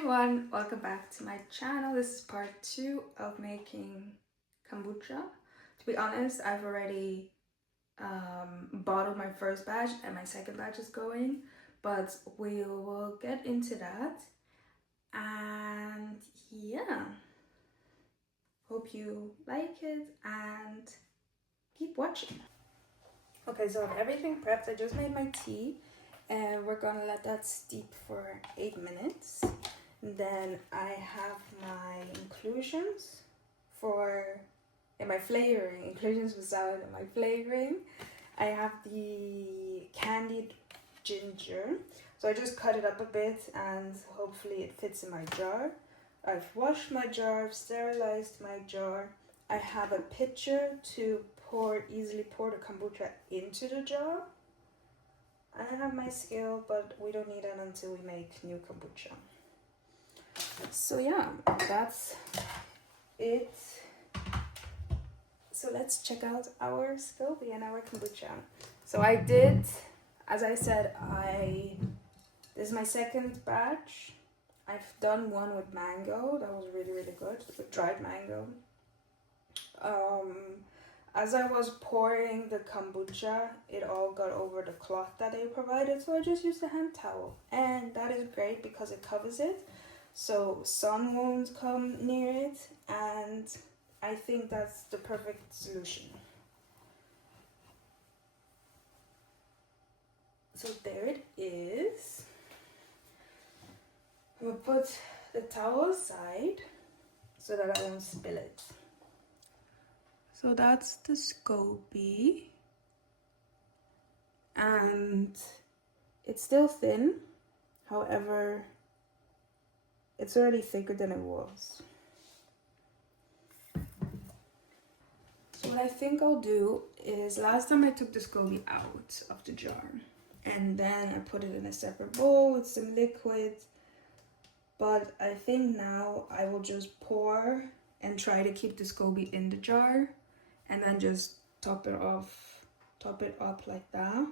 everyone, welcome back to my channel. This is part 2 of making kombucha. To be honest, I've already bottled my first batch and my second batch is going, but we will get into that. And yeah, hope you like it and keep watching. Okay, so I have everything prepped. I just made my tea and we're gonna let that steep for 8 minutes. Then I have my inclusions and my flavoring. Inclusions for salad and my flavoring. I have the candied ginger. So I just cut it up a bit and hopefully it fits in my jar. I've washed my jar, I've sterilized my jar. I have a pitcher to easily pour the kombucha into the jar. I have my scale, but we don't need it until we make new kombucha. So yeah, that's it. So let's check out our SCOBY and our kombucha. So I did, as I said, this is my second batch. I've done one with mango, that was really, really good, with dried mango. As I was pouring the kombucha, it all got over the cloth that they provided, so I just used a hand towel. And that is great because it covers it, so sun won't come near it, and I think that's the perfect solution. So there it is. We'll put the towel aside so that I won't spill it. So that's the SCOBY, and it's still thin, however, it's already thicker than it was. So what I think I'll do is, last time I took the SCOBY out of the jar, and then I put it in a separate bowl with some liquid, but I think now I will just pour and try to keep the SCOBY in the jar, and then just top it up like that,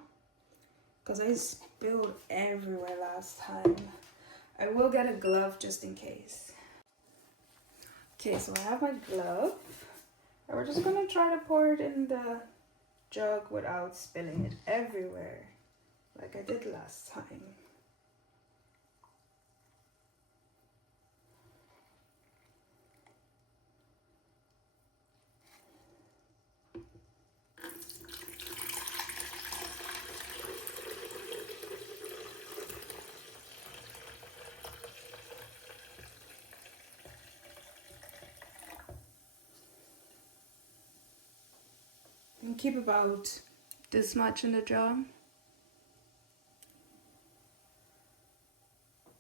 because I spilled everywhere last time. I will get a glove just in case. Okay, so I have my glove, and we're just gonna try to pour it in the jug without spilling it everywhere, like I did last time. And keep about this much in the jar.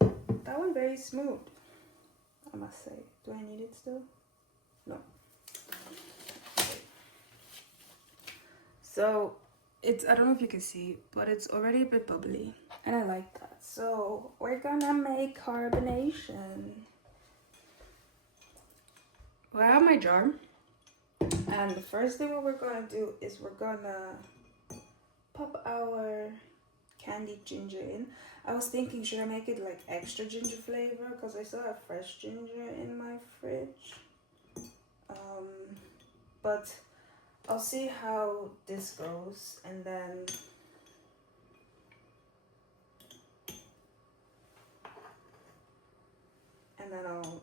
That one very smooth, I must say. Do I need it still? No. Okay. So it's, I don't know if you can see, but it's already a bit bubbly and I like that. So we're gonna make carbonation. Well, I have my jar, and the first thing what we're gonna do is we're gonna pop our candied ginger in. I was thinking, should I make it like extra ginger flavor, because I still have fresh ginger in my fridge. But I'll see how this goes, and then I'll,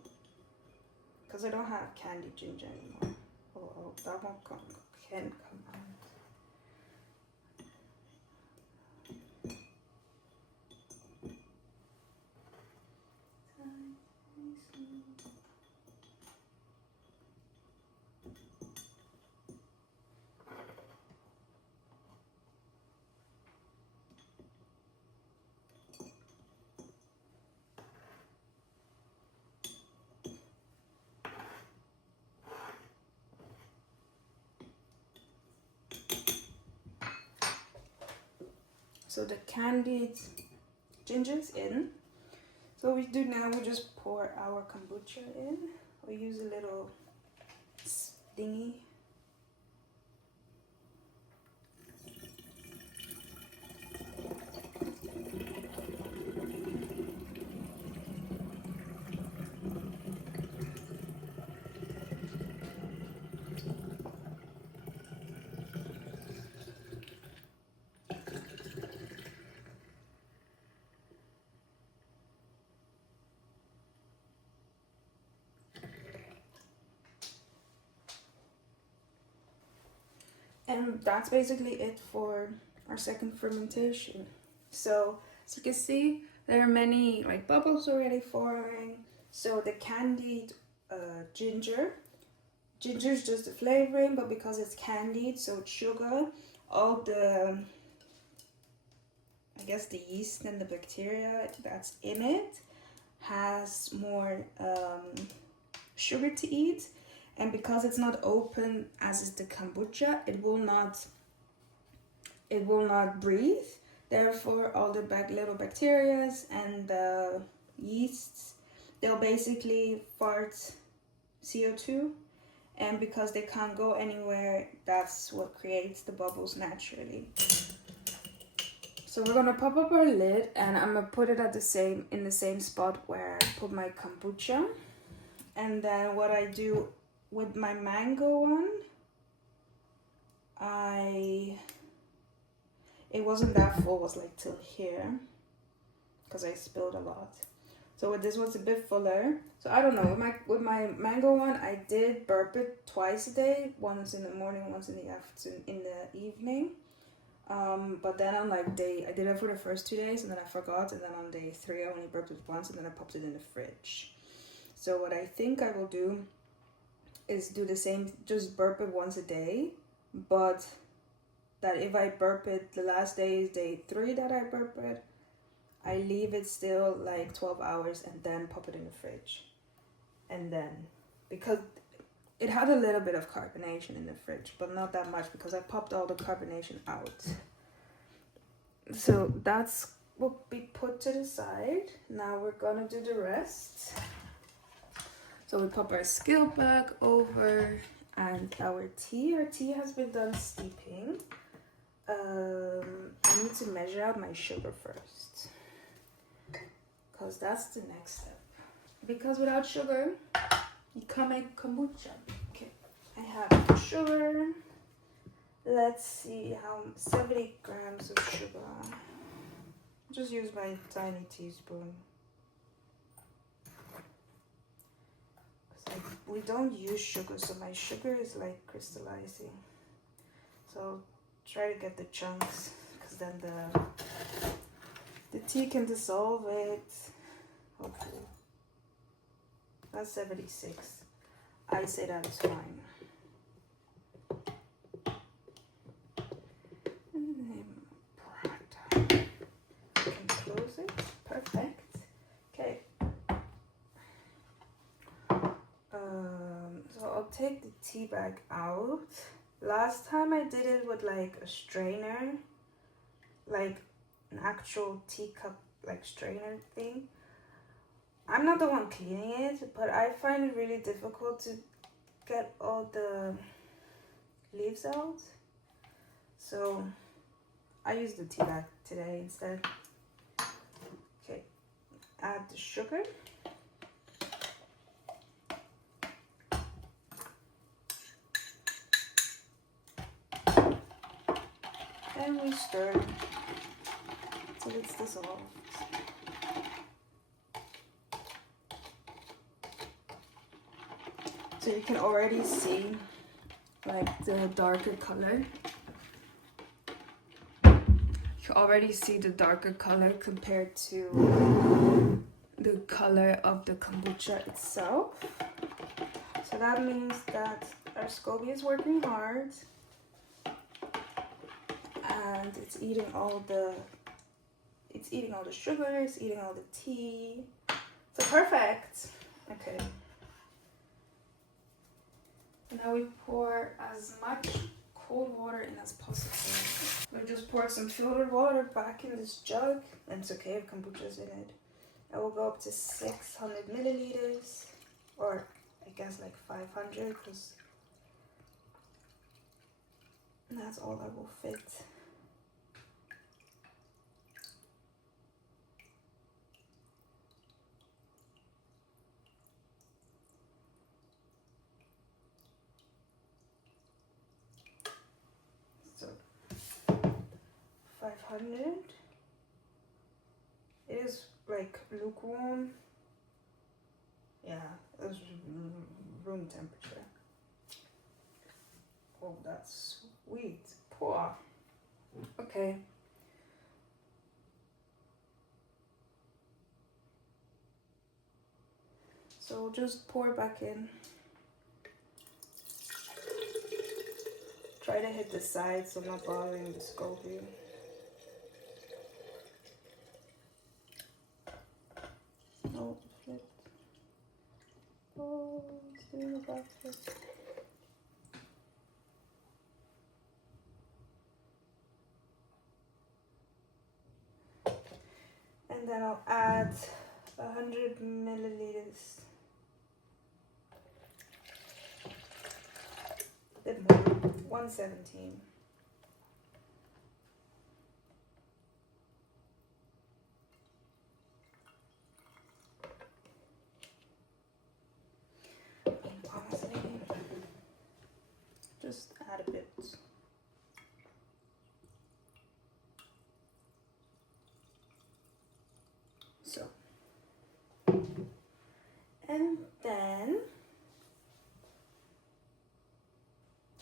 because I don't have candied ginger anymore. Oh, that one can come out. So the candied ginger's in. So what we do now, we just pour our kombucha in. We use a little thingy. And that's basically it for our second fermentation. So as you can see, there are many like bubbles already forming. So the candied ginger is just the flavoring, but because it's candied, so it's sugar, all the, I guess the yeast and the bacteria that's in it has more sugar to eat. And because it's not open as is the kombucha, it will not breathe. Therefore, all the little bacteria and the yeasts, they'll basically fart CO2. And because they can't go anywhere, that's what creates the bubbles naturally. So we're gonna pop up our lid, and I'm gonna put it at in the same spot where I put my kombucha. And then what I do with my mango one, it wasn't that full, it was like till here, because I spilled a lot. So with this one's a bit fuller. So I don't know, with my mango one, I did burp it twice a day, once in the morning, once in the afternoon, in the evening. But then on like I did it for the first 2 days, and then I forgot, and then on day 3 I only burped it once, and then I popped it in the fridge. So what I think I will do is do the same, just burp it once a day, but that if I burp it, the last day is day 3 that I burp it, I leave it still like 12 hours and then pop it in the fridge. And then, because it had a little bit of carbonation in the fridge, but not that much because I popped all the carbonation out. So that's will be put to the side. Now we're gonna do the rest. So we pop our skill bag over, and our tea. Our tea has been done steeping. I need to measure out my sugar first, because that's the next step. Because without sugar, you can't make kombucha. Okay, I have sugar. Let's see how 70 grams of sugar. Just use my tiny teaspoon. We don't use sugar, so my sugar is like crystallizing. So try to get the chunks, because then the tea can dissolve it. Hopefully. That's 76. I say that is fine. I can close it. Perfect. Okay. So I'll take the tea bag out. Last time I did it with like a strainer, like an actual teacup like strainer thing. I'm not the one cleaning it, but I find it really difficult to get all the leaves out. So I use the tea bag today instead. Okay, add the sugar. And we stir till it's dissolved. So you can already see like the darker color. You can already see the darker color compared to the color of the kombucha itself. So that means that our SCOBY is working hard. And it's eating all the sugar, it's eating all the tea. So perfect. Okay. Now we pour as much cold water in as possible. We just poured some filtered water back in this jug, and it's okay if kombucha's in it. I will go up to 600 milliliters, or I guess like 500, because that's all that will fit. So 500. It is like lukewarm. Yeah, it's room temperature. Oh, that's Wheat. Poor. Okay. So we'll just pour back in. Try to hit the sides so I'm not bothering the SCOBY. Oh, flip. Oh, let's do the back flip. And then I'll add 100 milliliters. A bit more. 117. Honestly, just add a bit. So, and then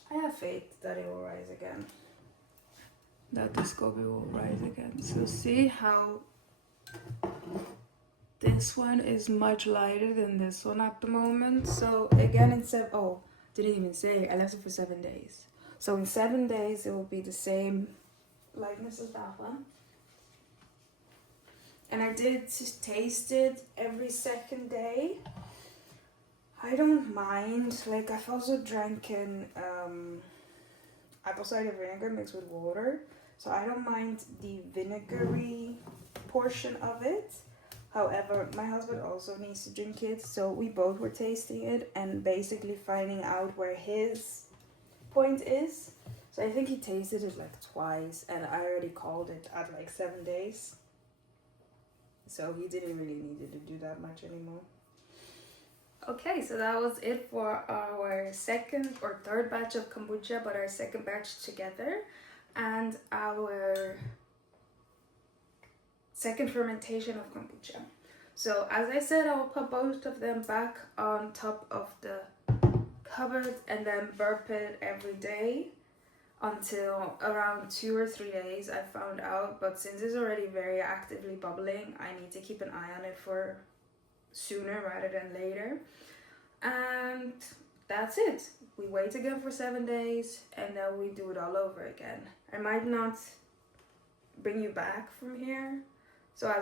I have faith that it will rise again. That the SCOBY will rise again. So see how this one is much lighter than this one at the moment. So again, in didn't even say, I left it for 7 days. So in 7 days, it will be the same lightness as that one. And I did taste it every second day. I don't mind. Like, I've also drank apple cider vinegar mixed with water. So I don't mind the vinegary portion of it. However, my husband also needs to drink it. So we both were tasting it and basically finding out where his point is. So I think he tasted it like twice and I already called it at like 7 days. So he didn't really need to do that much anymore. Okay, so that was it for our second or third batch of kombucha, but our second batch together. And our second fermentation of kombucha. So as I said, I'll put both of them back on top of the cupboard and then burp it every day until around 2 or 3 days, I found out. But since it's already very actively bubbling, I need to keep an eye on it for sooner rather than later. And that's it. We wait again for 7 days and then we do it all over again. I might not bring you back from here, so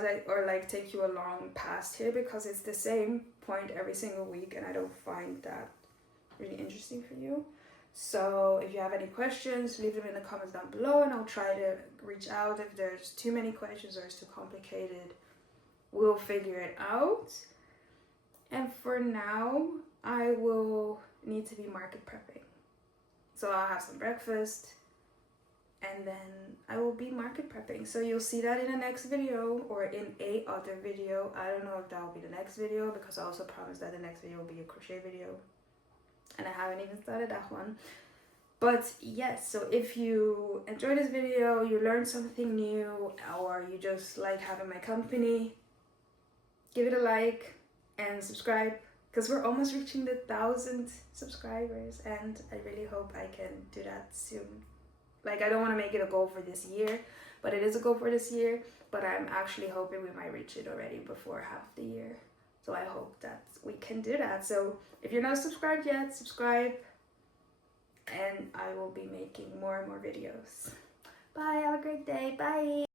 take you along past here, because it's the same point every single week and I don't find that really interesting for you. So if you have any questions, leave them in the comments down below and I'll try to reach out. If there's too many questions or it's too complicated, we'll figure it out. And for now, I will need to be market prepping. So I'll have some breakfast and then I will be market prepping. So you'll see that in the next video or in a other video. I don't know if that will be the next video, because I also promised that the next video will be a crochet video. And I haven't even started that one. But yes, so if you enjoyed this video, you learned something new, or you just like having my company, give it a like and subscribe, because we're almost reaching the 1,000 subscribers and I really hope I can do that soon. Like, I don't want to make it a goal for this year, but it is a goal for this year. But I'm actually hoping we might reach it already before half the year. So I hope that we can do that. So if you're not subscribed yet, subscribe. And I will be making more and more videos. Bye, have a great day. Bye.